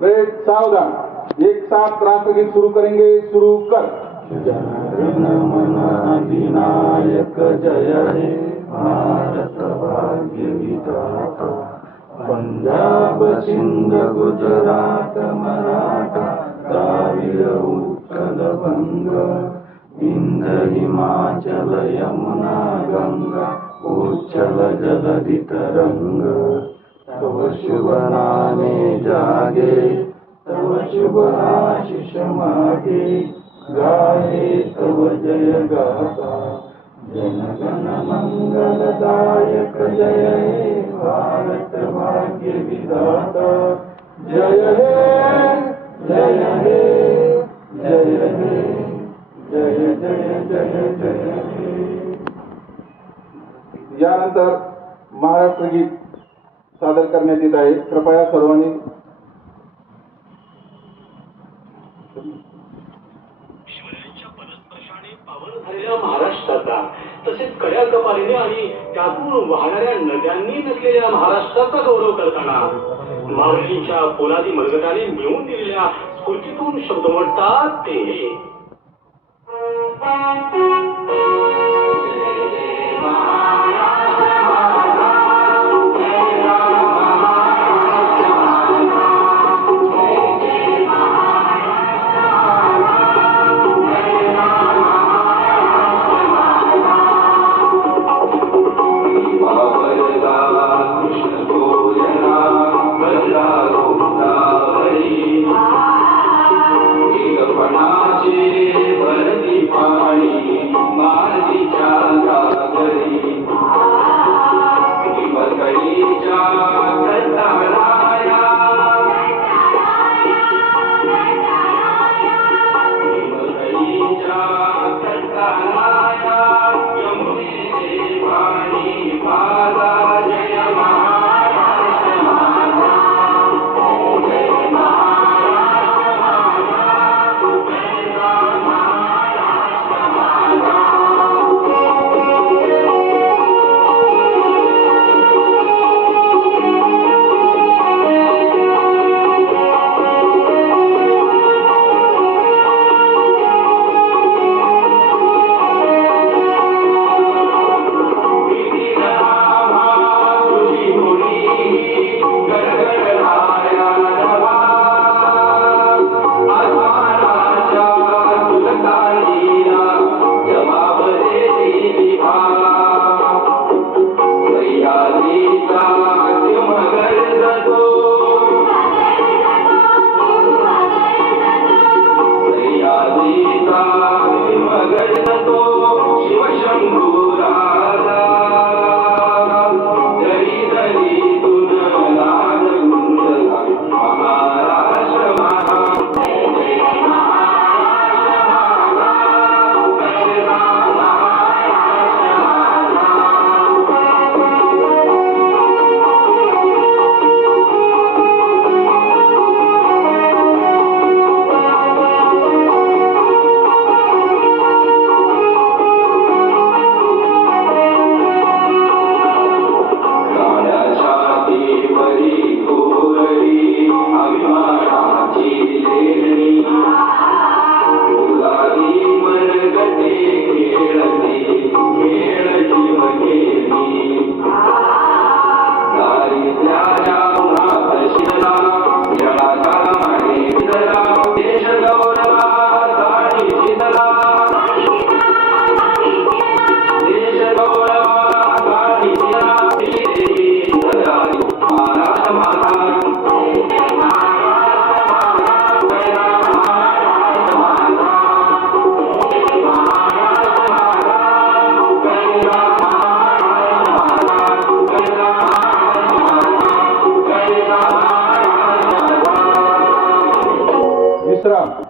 वे सावधान एक साथ राष्ट्रगीत शुरू करेंगे शुरू कर। विनायक जय भारत भाग्य पंजाब सिंध गुजरात मराठा उत्कल बंग विंध हिमाचल यमुना गंगा उच्चल जलधि तरंग तव शुभ नामे जागे तव शुभ आशिष मागे. गाये तव जय गाता. जनगण मंगलदायक जय हे भारत भाग्य विधाता. जय हे जय हे जय हे जय जय जय जय हे. यानंतर महाराष्ट्र गीत सादर करण्यात येत आहे. कृपया सर्वांनी झालेल्या महाराष्ट्राचा तसेच कड्या कपालीने आणि त्यातून वाहणाऱ्या नद्यांनी नसलेल्या महाराष्ट्राचा गौरव करताना माऊलींच्या पोलादी मलगटाने मिळवून दिलेल्या स्फूर्तीतून शब्द म्हणतात ते. Ya, ya, ya, ya, believe विश्राम.